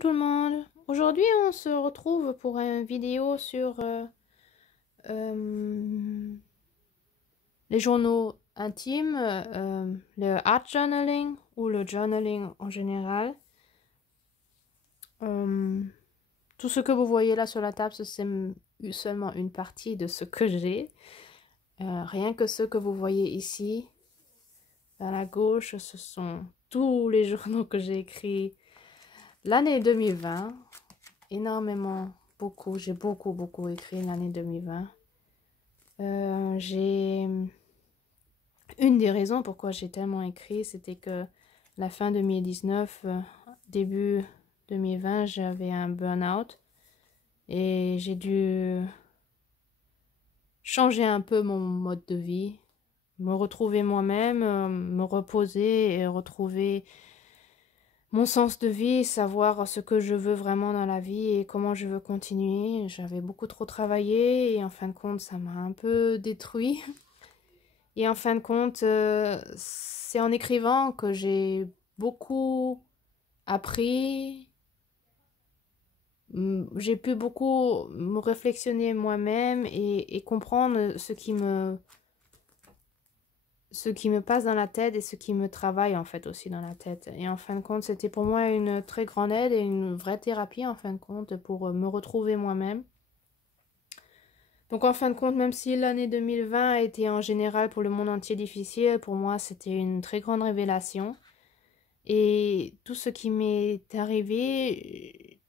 tout le monde. Aujourd'hui, on se retrouve pour une vidéo sur les journaux intimes, le art journaling ou le journaling en général. Tout ce que vous voyez là sur la table, c'est seulement une partie de ce que j'ai. Rien que ce que vous voyez ici, à la gauche, ce sont tous les journaux que j'ai écrits l'année 2020. Énormément, j'ai beaucoup écrit l'année 2020. Une des raisons pourquoi j'ai tellement écrit, c'était que la fin 2019, début 2020, j'avais un burn-out et j'ai dû changer un peu mon mode de vie, me retrouver moi-même, me reposer et retrouver mon sens de vie, savoir ce que je veux vraiment dans la vie et comment je veux continuer. J'avais beaucoup trop travaillé et en fin de compte, ça m'a un peu détruit. Et en fin de compte, c'est en écrivant que j'ai beaucoup appris. J'ai pu beaucoup me réflexionner moi-même et comprendre ce qui me passe dans la tête et ce qui me travaille en fait aussi dans la tête. Et en fin de compte, c'était pour moi une très grande aide et une vraie thérapie en fin de compte pour me retrouver moi-même. Donc en fin de compte, même si l'année 2020 a été en général pour le monde entier difficile, pour moi c'était une très grande révélation. Et tout ce qui m'est arrivé,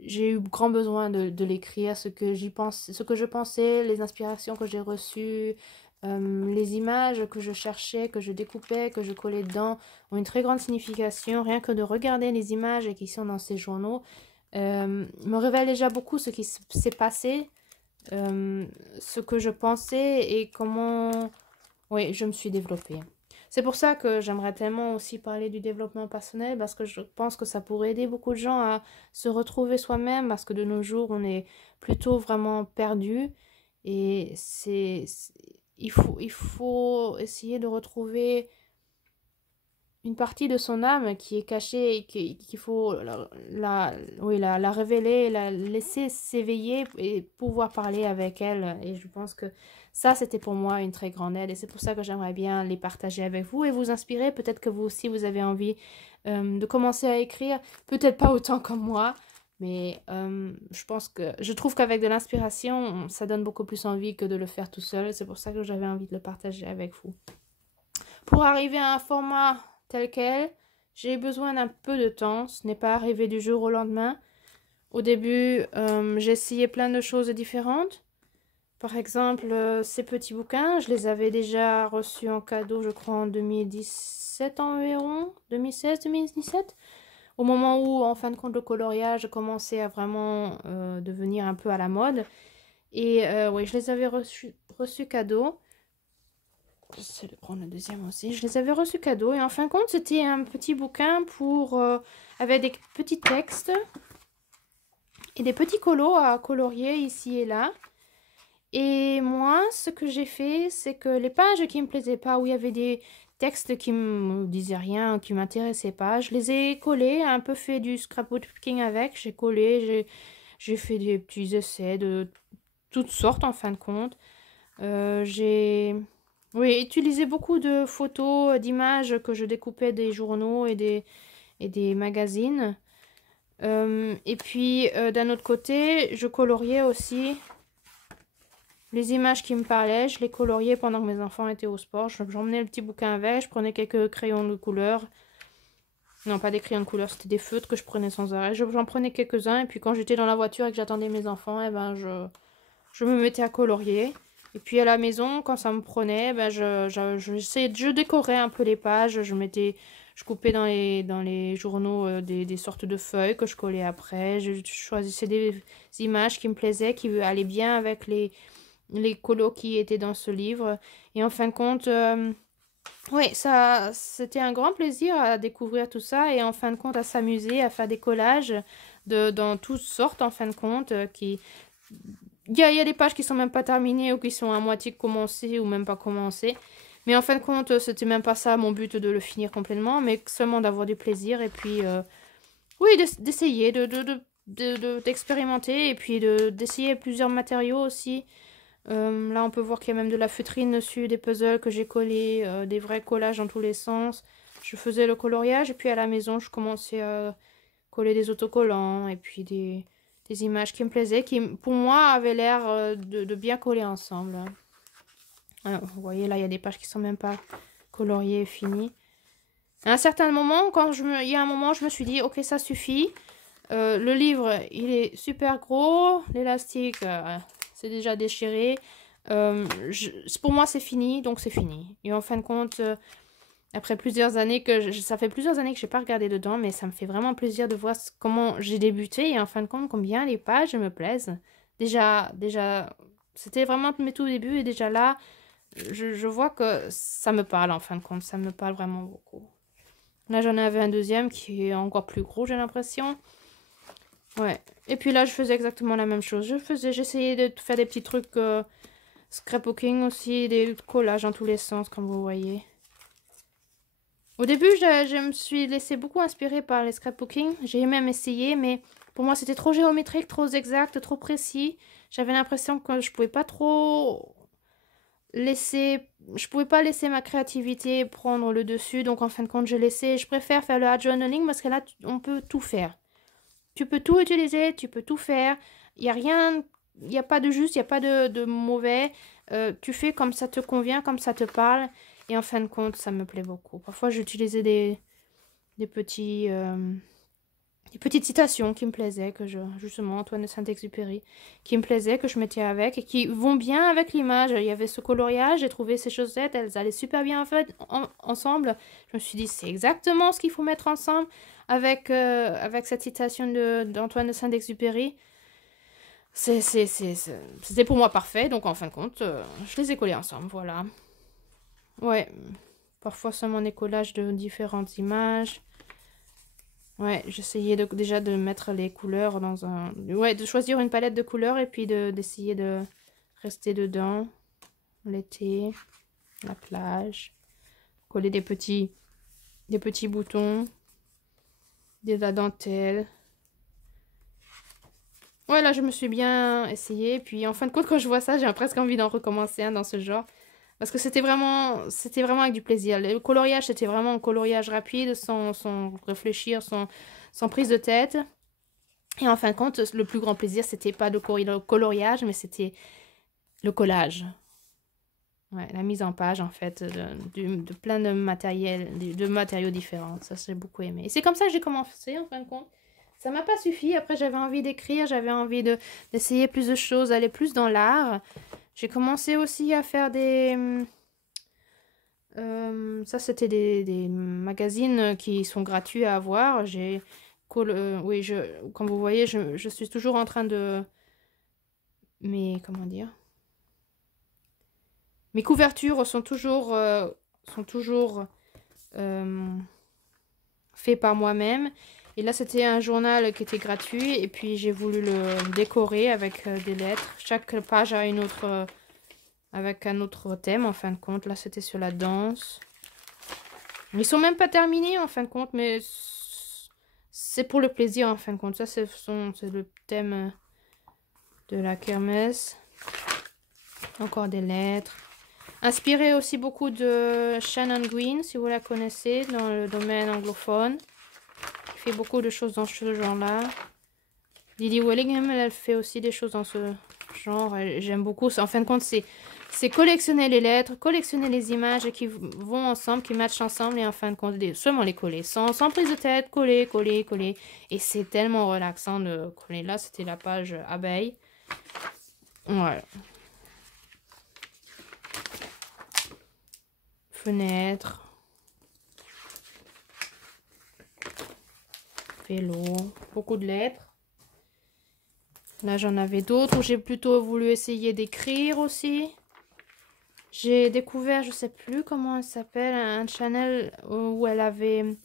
j'ai eu grand besoin de l'écrire, ce que je pensais, les inspirations que j'ai reçues, les images que je cherchais, que je découpais, que je collais dedans, ont une très grande signification. Rien que de regarder les images qui sont dans ces journaux me révèle déjà beaucoup ce qui s'est passé, ce que je pensais et comment je me suis développée. C'est pour ça que j'aimerais tellement aussi parler du développement personnel, parce que je pense que ça pourrait aider beaucoup de gens à se retrouver soi-même, parce que de nos jours, on est plutôt vraiment perdu. Et il faut essayer de retrouver une partie de son âme qui est cachée et qu'il faut la révéler, la laisser s'éveiller et pouvoir parler avec elle. Et je pense que ça, c'était pour moi une très grande aide. Et c'est pour ça que j'aimerais bien les partager avec vous et vous inspirer. Peut-être que vous aussi, vous avez envie de commencer à écrire. Peut-être pas autant comme moi. Mais je trouve qu'avec de l'inspiration, ça donne beaucoup plus envie que de le faire tout seul. C'est pour ça que j'avais envie de le partager avec vous. Pour arriver à un format tel quel, j'ai besoin d'un peu de temps. Ce n'est pas arrivé du jour au lendemain. Au début, j'ai essayé plein de choses différentes. Par exemple, ces petits bouquins, je les avais déjà reçus en cadeau, je crois, en 2017 environ, 2016-2017. Au moment où, en fin de compte, le coloriage commençait à vraiment devenir un peu à la mode. Et oui, je les avais reçus cadeau. J'essaie de prendre le deuxième aussi. Je les avais reçus cadeau. Et en fin de compte, c'était un petit bouquin avec des petits textes et des petits colos à colorier ici et là. Et moi, ce que j'ai fait, c'est que les pages qui me plaisaient pas, où il y avait des textes qui me disaient rien, qui m'intéressaient pas, je les ai collés, un peu fait du scrapbooking avec. J'ai collé, j'ai fait des petits essais de toutes sortes en fin de compte. J'ai utilisé beaucoup de photos, d'images que je découpais des journaux et des magazines. Et puis d'un autre côté, je coloriais aussi les images qui me parlaient. Je les coloriais pendant que mes enfants étaient au sport. J'emmenais le petit bouquin avec, je prenais quelques crayons de couleur. Non, pas des crayons de couleur, c'était des feutres que je prenais sans arrêt. J'en prenais quelques-uns et puis quand j'étais dans la voiture et que j'attendais mes enfants, je me mettais à colorier. Et puis à la maison, quand ça me prenait, je décorais un peu les pages. Je coupais dans les journaux des sortes de feuilles que je collais après. Je choisissais des images qui me plaisaient, qui allaient bien avec les colos qui étaient dans ce livre. Et en fin de compte, c'était un grand plaisir à découvrir tout ça et en fin de compte à s'amuser, à faire des collages dans toutes sortes en fin de compte Il y a des pages qui sont même pas terminées ou qui sont à moitié commencées ou même pas commencées. Mais en fin de compte, c'était même pas ça mon but de le finir complètement, mais seulement d'avoir du plaisir. Et puis, Oui, d'essayer, d'expérimenter et puis d'essayer plusieurs matériaux aussi. Là, on peut voir qu'il y a même de la feutrine dessus, des puzzles que j'ai collés, des vrais collages dans tous les sens. Je faisais le coloriage et puis à la maison, je commençais à coller des autocollants et puis des images qui me plaisaient, qui pour moi avaient l'air de bien coller ensemble. Alors, vous voyez, là, il y a des pages qui sont même pas coloriées et finies. À un certain moment, il y a un moment, je me suis dit, ok, ça suffit. Le livre, il est super gros. L'élastique, c'est déjà déchiré. Pour moi, c'est fini, donc c'est fini. Et en fin de compte, après plusieurs années ça fait plusieurs années que je n'ai pas regardé dedans, mais ça me fait vraiment plaisir de voir comment j'ai débuté et en fin de compte, combien les pages me plaisent. Déjà, c'était vraiment mes tout débuts et déjà là, je vois que ça me parle en fin de compte. Ça me parle vraiment beaucoup. Là, j'en avais un deuxième qui est encore plus gros, j'ai l'impression. Ouais. Et puis là, je faisais exactement la même chose. J'essayais de faire des petits trucs scrapbooking aussi, des collages dans tous les sens, comme vous voyez. Au début, je me suis laissée beaucoup inspirer par les scrapbooking. J'ai même essayé, mais pour moi, c'était trop géométrique, trop exact, trop précis. J'avais l'impression que je pouvais pas trop je pouvais pas laisser ma créativité prendre le dessus, donc en fin de compte je préfère faire le art journaling parce que là on peut tout faire, tu peux tout utiliser, tu peux tout faire, il y a rien, il n'y a pas de juste, il n'y a pas de mauvais, tu fais comme ça te convient, comme ça te parle, et en fin de compte ça me plaît beaucoup. Parfois j'utilisais des petites citations qui me plaisaient, justement, Antoine de Saint-Exupéry, qui me plaisaient, que je mettais avec, et qui vont bien avec l'image. Il y avait ce coloriage, j'ai trouvé ces chaussettes, elles allaient super bien en fait, ensemble. Je me suis dit, c'est exactement ce qu'il faut mettre ensemble avec cette citation d'Antoine de Saint-Exupéry. C'était pour moi parfait, donc en fin de compte, je les ai collés ensemble, voilà. Ouais, parfois seulement des collages de différentes images. Ouais, j'essayais déjà de mettre les couleurs dans un... Ouais, de choisir une palette de couleurs et puis d'essayer de rester dedans. L'été, la plage. Coller des petits boutons. De la dentelle. Ouais, là, je me suis bien essayée. Puis, en fin de compte, quand je vois ça, j'ai presque envie d'en recommencer un dans ce genre. Parce que c'était vraiment avec du plaisir. Le coloriage, c'était vraiment un coloriage rapide, sans réfléchir, sans prise de tête. Et en fin de compte, le plus grand plaisir, c'était pas le coloriage, mais c'était le collage. Ouais, la mise en page, en fait, de plein de matériaux différents. Ça, j'ai beaucoup aimé. Et c'est comme ça que j'ai commencé, en fin de compte. Ça m'a pas suffi. Après, j'avais envie d'écrire, j'avais envie d'essayer plus de choses, aller plus dans l'art. J'ai commencé aussi à faire ça, c'était des magazines qui sont gratuits à avoir. Oui, comme vous voyez, je suis toujours en train de... Comment dire? Mes couvertures sont toujours faites par moi-même. Et là, c'était un journal qui était gratuit. Et puis, j'ai voulu le décorer avec des lettres. Chaque page a une autre... avec un autre thème, en fin de compte. Là, c'était sur la danse. Ils sont même pas terminés, en fin de compte, mais c'est pour le plaisir, en fin de compte. Ça, c'est le thème de la kermesse. Encore des lettres. Inspiré aussi beaucoup de Shannon Green, si vous la connaissez, dans le domaine anglophone. Elle fait beaucoup de choses dans ce genre-là. Lily Wellingham, elle fait aussi des choses dans ce genre. J'aime beaucoup. En fin de compte, c'est collectionner les lettres, collectionner les images qui vont ensemble, qui matchent ensemble et en fin de compte, seulement les coller. Sans prise de tête, coller, coller, coller. Et c'est tellement relaxant de coller. Là, c'était la page abeille. Voilà. Fenêtre. Vélo. Beaucoup de lettres. Là, j'en avais d'autres où j'ai plutôt voulu essayer d'écrire aussi. J'ai découvert, je sais plus comment elle s'appelle, un channel où elle avait...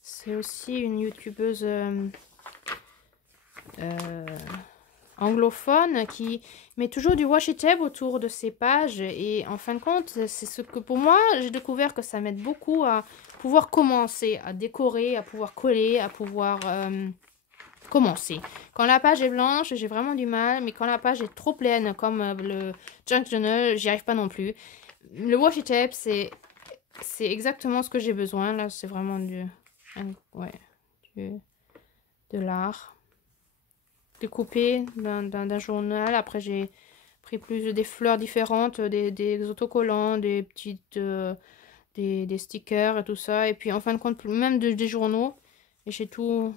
C'est aussi une youtubeuse anglophone qui met toujours du washi tape autour de ses pages. Et en fin de compte, c'est ce que pour moi, j'ai découvert que ça m'aide beaucoup à pouvoir commencer, à décorer, à pouvoir coller, à pouvoir commencer. Quand la page est blanche, j'ai vraiment du mal, mais quand la page est trop pleine, comme le Junk Journal, j'y arrive pas non plus. Le washi tape, c'est exactement ce que j'ai besoin. Là, c'est vraiment de l'art. Découpé d'un journal. Après, j'ai pris des fleurs différentes, des autocollants, des petites... des stickers et tout ça. Et puis, en fin de compte, même des journaux. Et j'ai tout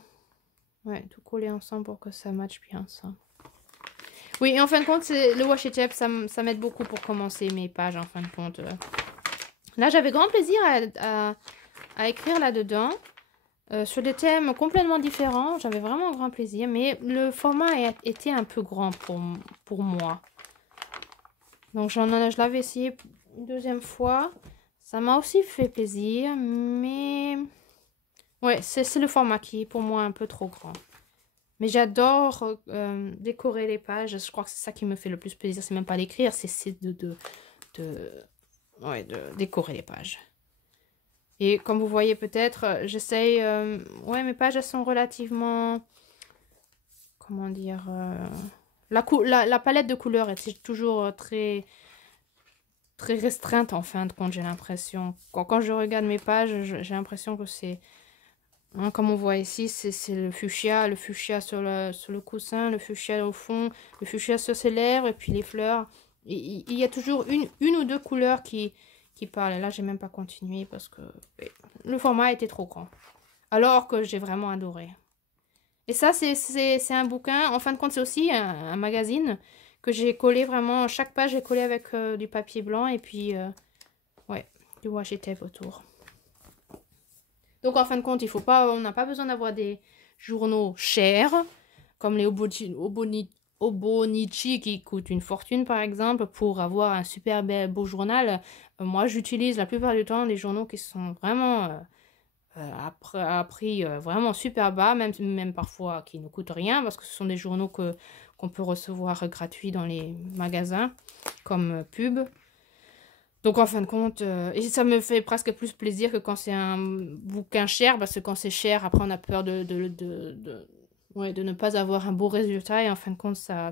collé ensemble pour que ça matche bien, ça. Oui, et en fin de compte, le washi tape, ça m'aide beaucoup pour commencer mes pages, en fin de compte. Là, j'avais grand plaisir à écrire là-dedans. Sur des thèmes complètement différents. J'avais vraiment grand plaisir. Mais le format était un peu grand pour moi. Donc, je l'avais essayé une deuxième fois. Ça m'a aussi fait plaisir. Mais... ouais, c'est le format qui est pour moi un peu trop grand. Mais j'adore décorer les pages. Je crois que c'est ça qui me fait le plus plaisir. C'est même pas d'écrire, c'est de décorer les pages. Et comme vous voyez peut-être, j'essaye... ouais, mes pages, elles sont relativement... comment dire... la palette de couleurs est toujours très restreinte en fin de compte, j'ai l'impression. Quand je regarde mes pages, j'ai l'impression que c'est... hein, comme on voit ici, c'est le fuchsia sur le coussin, le fuchsia au fond, le fuchsia sur ses lèvres et puis les fleurs. Il y a toujours une ou deux couleurs qui parlent. Et là, j'ai même pas continué parce que le format était trop grand. Alors que j'ai vraiment adoré. Et ça, c'est un bouquin. En fin de compte, c'est aussi un magazine que j'ai collé vraiment. Chaque page est collée avec du papier blanc et puis du washi tape autour. Donc, en fin de compte, on n'a pas besoin d'avoir des journaux chers, comme les Obonichi qui coûtent une fortune, par exemple, pour avoir un super beau journal. Moi, j'utilise la plupart du temps des journaux qui sont vraiment à prix vraiment super bas, même parfois qui ne coûtent rien, parce que ce sont des journaux qu'on peut recevoir gratuits dans les magasins, comme pub. Donc, en fin de compte, et ça me fait presque plus plaisir que quand c'est un bouquin cher, parce que quand c'est cher, après, on a peur de ne pas avoir un beau résultat, et en fin de compte, ça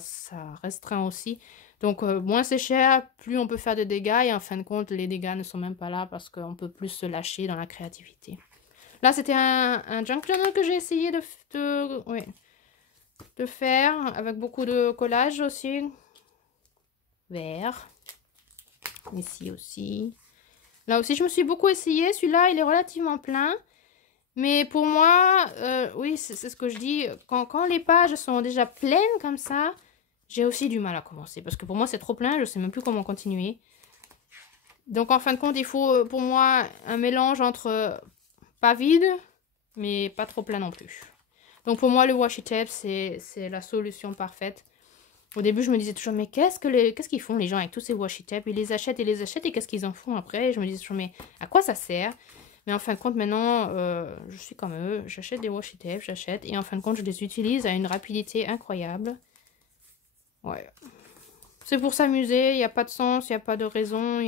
restreint aussi. Donc, moins c'est cher, plus on peut faire de dégâts, et en fin de compte, les dégâts ne sont même pas là, parce qu'on peut plus se lâcher dans la créativité. Là, c'était un junk journal que j'ai essayé de faire, avec beaucoup de collage aussi. Vert. Ici aussi. Là aussi, je me suis beaucoup essayé. Celui-là, il est relativement plein. Mais pour moi, oui, c'est ce que je dis. Quand les pages sont déjà pleines comme ça, j'ai aussi du mal à commencer. Parce que pour moi, c'est trop plein. Je ne sais même plus comment continuer. Donc, en fin de compte, il faut pour moi un mélange entre pas vide, mais pas trop plein non plus. Donc, pour moi, le washi tape, c'est la solution parfaite. Au début, je me disais toujours, mais qu'est-ce qu'ils font les gens avec tous ces washi tape? Ils les achètent, et qu'est-ce qu'ils en font après? Je me disais toujours, mais à quoi ça sert? Mais en fin de compte, maintenant, je suis comme eux. J'achète des washi tape, et en fin de compte, je les utilise à une rapidité incroyable. Ouais. C'est pour s'amuser, il n'y a pas de sens, il n'y a pas de raison,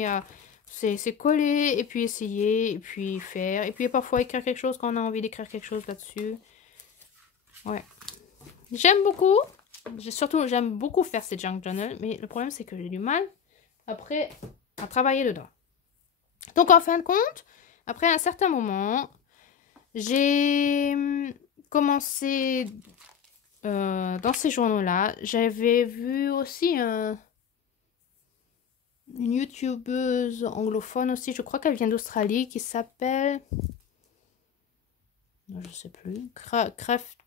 c'est coller, et puis essayer, et puis faire. Et puis parfois écrire quelque chose quand on a envie d'écrire quelque chose là-dessus. Ouais. J'aime beaucoup. J'aime beaucoup faire ces junk journal, mais le problème c'est que j'ai du mal après à travailler dedans. Donc en fin de compte, après un certain moment, j'ai commencé dans ces journaux-là. J'avais vu aussi une youtubeuse anglophone aussi, je crois qu'elle vient d'Australie, qui s'appelle, je sais plus,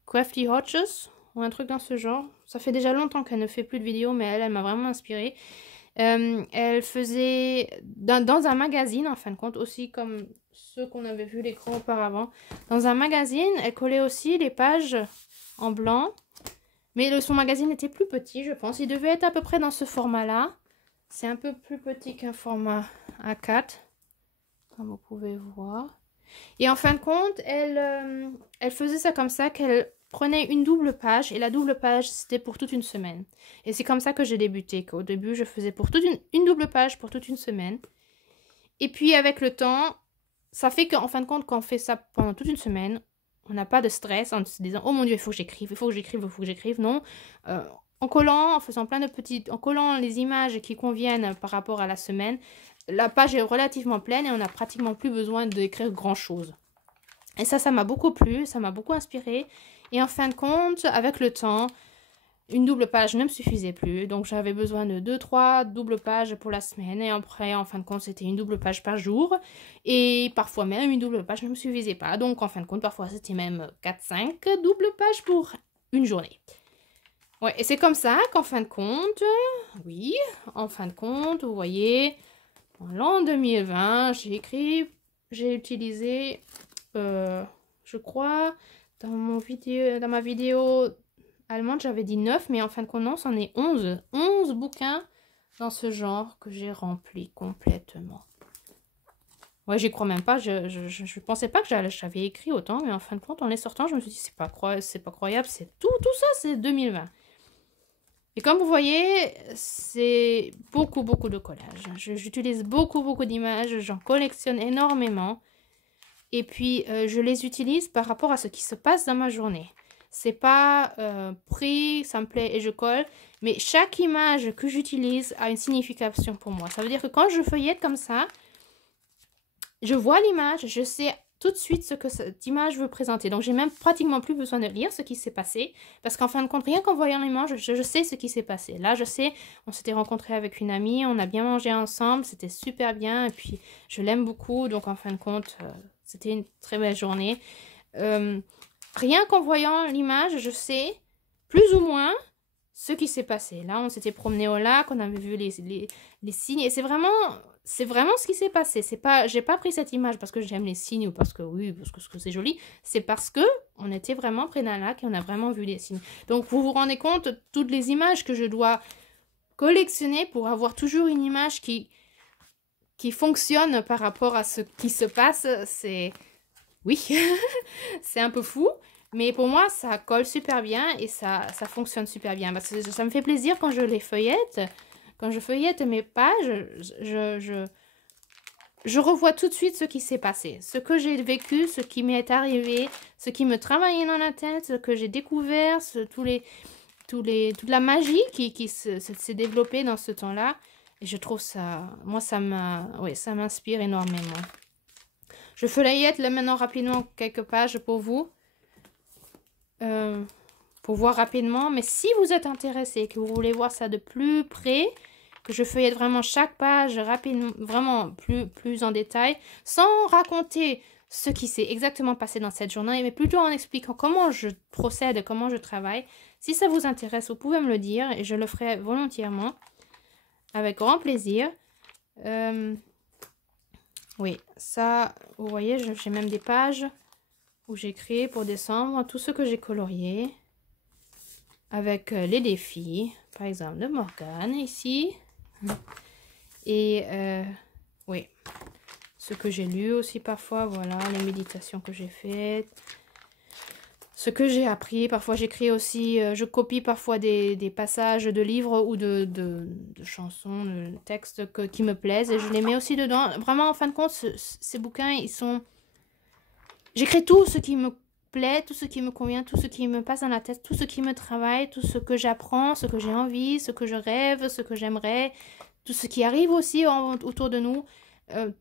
Crafty Hodges. Ou un truc dans ce genre. Ça fait déjà longtemps qu'elle ne fait plus de vidéos, mais elle m'a vraiment inspirée. Elle faisait dans un magazine, en fin de compte, aussi comme ceux qu'on avait vu l'écran auparavant. Dans un magazine, elle collait aussi les pages en blanc. Mais son magazine était plus petit, je pense. Il devait être à peu près dans ce format-là. C'est un peu plus petit qu'un format A4, comme vous pouvez voir. Et en fin de compte, elle faisait ça comme ça, qu'elle prenais une double page, et la double page, c'était pour toute une semaine. Et c'est comme ça que j'ai débuté, qu'au début, je faisais pour toute une double page pour toute une semaine. Et puis, avec le temps, ça fait qu'en fin de compte, quand on fait ça pendant toute une semaine, On n'a pas de stress en se disant, oh mon Dieu, il faut que j'écrive, il faut que j'écrive, il faut que j'écrive. Non, en collant, en faisant plein de petites, en collant les images qui conviennent par rapport à la semaine, la page est relativement pleine et on n'a pratiquement plus besoin d'écrire grand-chose. Et ça m'a beaucoup plu, ça m'a beaucoup inspiré. Et en fin de compte, avec le temps, une double page ne me suffisait plus. Donc j'avais besoin de 2-3 doubles pages pour la semaine. Et après, en fin de compte, c'était une double page par jour. Et parfois même, une double page ne me suffisait pas. Donc en fin de compte, parfois, c'était même 4-5 doubles pages pour une journée. Ouais, et c'est comme ça qu'en fin de compte, oui, en fin de compte, vous voyez, en l'an 2020, j'ai utilisé, je crois, dans ma vidéo allemande, j'avais dit 9, mais en fin de compte, non, c'en est 11. 11 bouquins dans ce genre que j'ai rempli complètement. Ouais, j'y crois même pas, je pensais pas que j'avais écrit autant, mais en fin de compte, en les sortant, je me suis dit, c'est pas croyable, c'est tout ça, c'est 2020. Et comme vous voyez, c'est beaucoup de collages. J'utilise beaucoup d'images, j'en collectionne énormément. Et puis, je les utilise par rapport à ce qui se passe dans ma journée. C'est pas pris, ça me plaît et je colle. Mais chaque image que j'utilise a une signification pour moi. Ça veut dire que quand je feuillette comme ça, je vois l'image, je sais tout de suite ce que cette image veut présenter. Donc, j'ai même pratiquement plus besoin de lire ce qui s'est passé. Parce qu'en fin de compte, rien qu'en voyant l'image, je sais ce qui s'est passé. Là, je sais, on s'était rencontrés avec une amie, on a bien mangé ensemble, c'était super bien. Et puis, je l'aime beaucoup. Donc, en fin de compte, c'était une très belle journée. Rien qu'en voyant l'image, je sais plus ou moins ce qui s'est passé. Là, on s'était promené au lac, on avait vu les signes. Et c'est vraiment ce qui s'est passé. C'est pas, j'ai pas pris cette image parce que j'aime les signes ou parce que c'est joli. C'est parce que on était vraiment près d'un lac et on a vraiment vu les signes. Donc vous vous rendez compte, toutes les images que je dois collectionner pour avoir toujours une image qui fonctionne par rapport à ce qui se passe, c'est... Oui, c'est un peu fou. Mais pour moi, ça colle super bien et ça fonctionne super bien. Parce que ça me fait plaisir quand je les feuillette. Quand je feuillette mes pages, je revois tout de suite ce qui s'est passé. Ce que j'ai vécu, ce qui m'est arrivé, ce qui me travaillait dans la tête, ce que j'ai découvert, toute la magie qui s'est développée dans ce temps-là. Et je trouve ça... Moi, ça m'inspire énormément. Je feuillette là maintenant rapidement quelques pages pour vous. Pour voir rapidement. Mais si vous êtes intéressé, que vous voulez voir ça de plus près, que je feuillette vraiment chaque page rapidement, vraiment plus en détail, sans raconter ce qui s'est exactement passé dans cette journée, mais plutôt en expliquant comment je procède, comment je travaille. Si ça vous intéresse, vous pouvez me le dire et je le ferai volontiers, avec grand plaisir. Oui, ça, vous voyez, j'ai même des pages où j'écris pour décembre tout ce que j'ai colorié avec les défis, par exemple de Morgane ici. Et oui, ce que j'ai lu aussi parfois, voilà, les méditations que j'ai faites, ce que j'ai appris. Parfois j'écris aussi, je copie parfois des passages de livres ou de chansons, de textes qui me plaisent et je les mets aussi dedans. Vraiment, en fin de compte, ces bouquins, ils sont... J'écris tout ce qui me plaît, tout ce qui me convient, tout ce qui me passe dans la tête, tout ce qui me travaille, tout ce que j'apprends, ce que j'ai envie, ce que je rêve, ce que j'aimerais, tout ce qui arrive aussi autour de nous,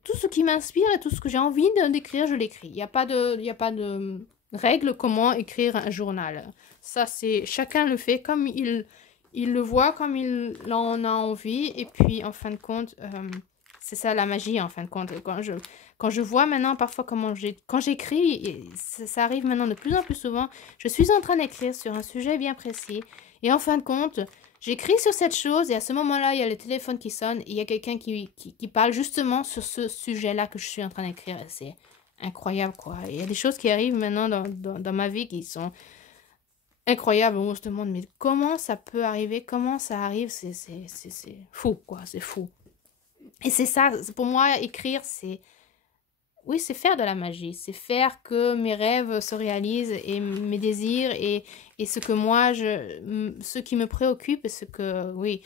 tout ce qui m'inspire et tout ce que j'ai envie d'écrire, je l'écris. Il n'y a pas de règle comment écrire un journal. Ça, c'est chacun le fait comme il le voit, comme il en a envie. Et puis, en fin de compte, c'est ça la magie, en fin de compte. Quand je vois maintenant parfois quand j'écris, ça arrive maintenant de plus en plus souvent, je suis en train d'écrire sur un sujet bien précis. Et en fin de compte, j'écris sur cette chose et à ce moment-là, il y a le téléphone qui sonne et il y a quelqu'un qui parle justement sur ce sujet-là que je suis en train d'écrire. C'est incroyable, quoi. Il y a des choses qui arrivent maintenant dans ma vie qui sont incroyables. On se demande, mais comment ça peut arriver? Comment ça arrive? C'est fou, quoi. C'est fou. Et c'est ça, pour moi, écrire, c'est... Oui, c'est faire de la magie. C'est faire que mes rêves se réalisent et mes désirs et ce que moi, ce qui me préoccupe, ce que, oui,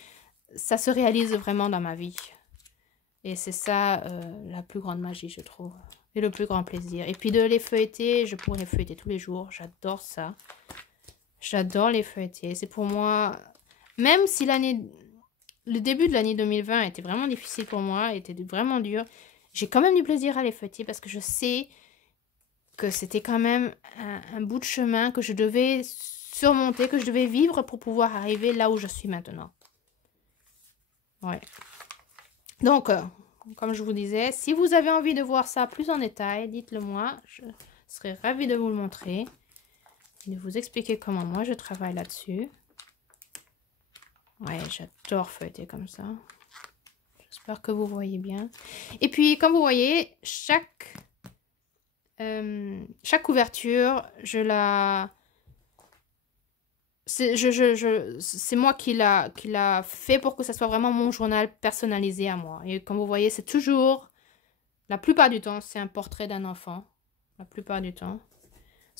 ça se réalise vraiment dans ma vie. Et c'est ça la plus grande magie, je trouve. Et le plus grand plaisir. Et puis de les feuilleter, je pourrais les feuilleter tous les jours. J'adore ça. J'adore les feuilleter. C'est pour moi... Même si le début de l'année 2020 était vraiment difficile pour moi, était vraiment dur, j'ai quand même du plaisir à les feuilleter parce que je sais que c'était quand même un bout de chemin que je devais surmonter, que je devais vivre pour pouvoir arriver là où je suis maintenant. Ouais. Donc, comme je vous disais, si vous avez envie de voir ça plus en détail, dites-le moi. Je serais ravie de vous le montrer et de vous expliquer comment moi je travaille là-dessus. Ouais, j'adore feuilleter comme ça. J'espère que vous voyez bien. Et puis, comme vous voyez, chaque couverture, c'est moi qui l'a fait pour que ça soit vraiment mon journal personnalisé à moi. Et comme vous voyez, c'est toujours, la plupart du temps, c'est un portrait d'un enfant. La plupart du temps.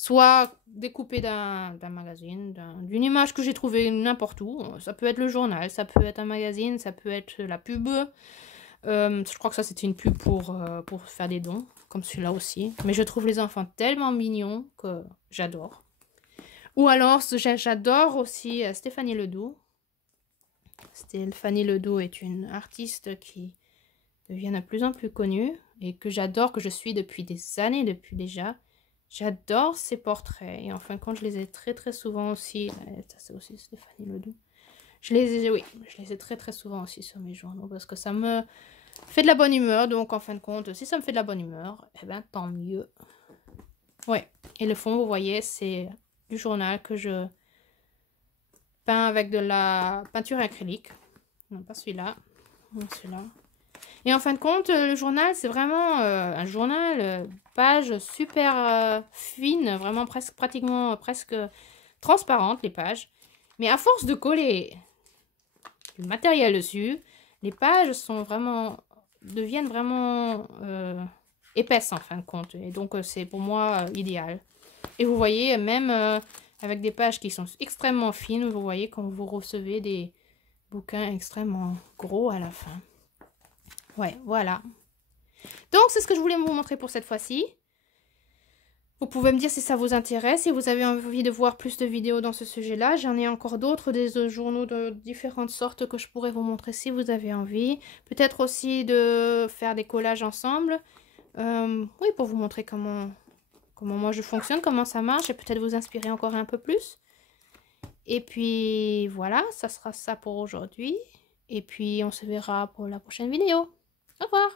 Soit découpé d'un magazine, d'une image que j'ai trouvée n'importe où. Ça peut être le journal, ça peut être un magazine, ça peut être la pub. Je crois que ça, c'était une pub pour faire des dons, comme celui-là aussi. Mais je trouve les enfants tellement mignons que j'adore. Ou alors, j'adore aussi Stéphanie Ledoux. Stéphanie Ledoux est une artiste qui devient de plus en plus connue et que j'adore, que je suis depuis des années, depuis déjà. J'adore ses portraits et en fin de compte, je les ai très très souvent aussi. Ça, c'est aussi Stéphanie Ledoux. Je les ai très très souvent aussi sur mes journaux parce que ça me fait de la bonne humeur. Donc en fin de compte, si ça me fait de la bonne humeur, eh ben tant mieux. Ouais. Et le fond, vous voyez, c'est du journal que je peins avec de la peinture acrylique. Non, pas celui-là. Non, celui-là. Et en fin de compte, le journal, c'est vraiment un journal, page super fine, vraiment pratiquement presque transparente, les pages. Mais à force de coller du matériel dessus, les pages deviennent vraiment épaisses en fin de compte. Et donc, c'est pour moi idéal. Et vous voyez, même avec des pages qui sont extrêmement fines, vous voyez quand vous recevez des bouquins extrêmement gros à la fin. Ouais, voilà. Donc, c'est ce que je voulais vous montrer pour cette fois-ci. Vous pouvez me dire si ça vous intéresse, si vous avez envie de voir plus de vidéos dans ce sujet-là. J'en ai encore d'autres, des journaux de différentes sortes que je pourrais vous montrer si vous avez envie. Peut-être aussi de faire des collages ensemble. Oui, pour vous montrer comment moi je fonctionne, comment ça marche et peut-être vous inspirer encore un peu plus. Et puis, voilà, ça sera ça pour aujourd'hui. Et puis, on se verra pour la prochaine vidéo. Au revoir!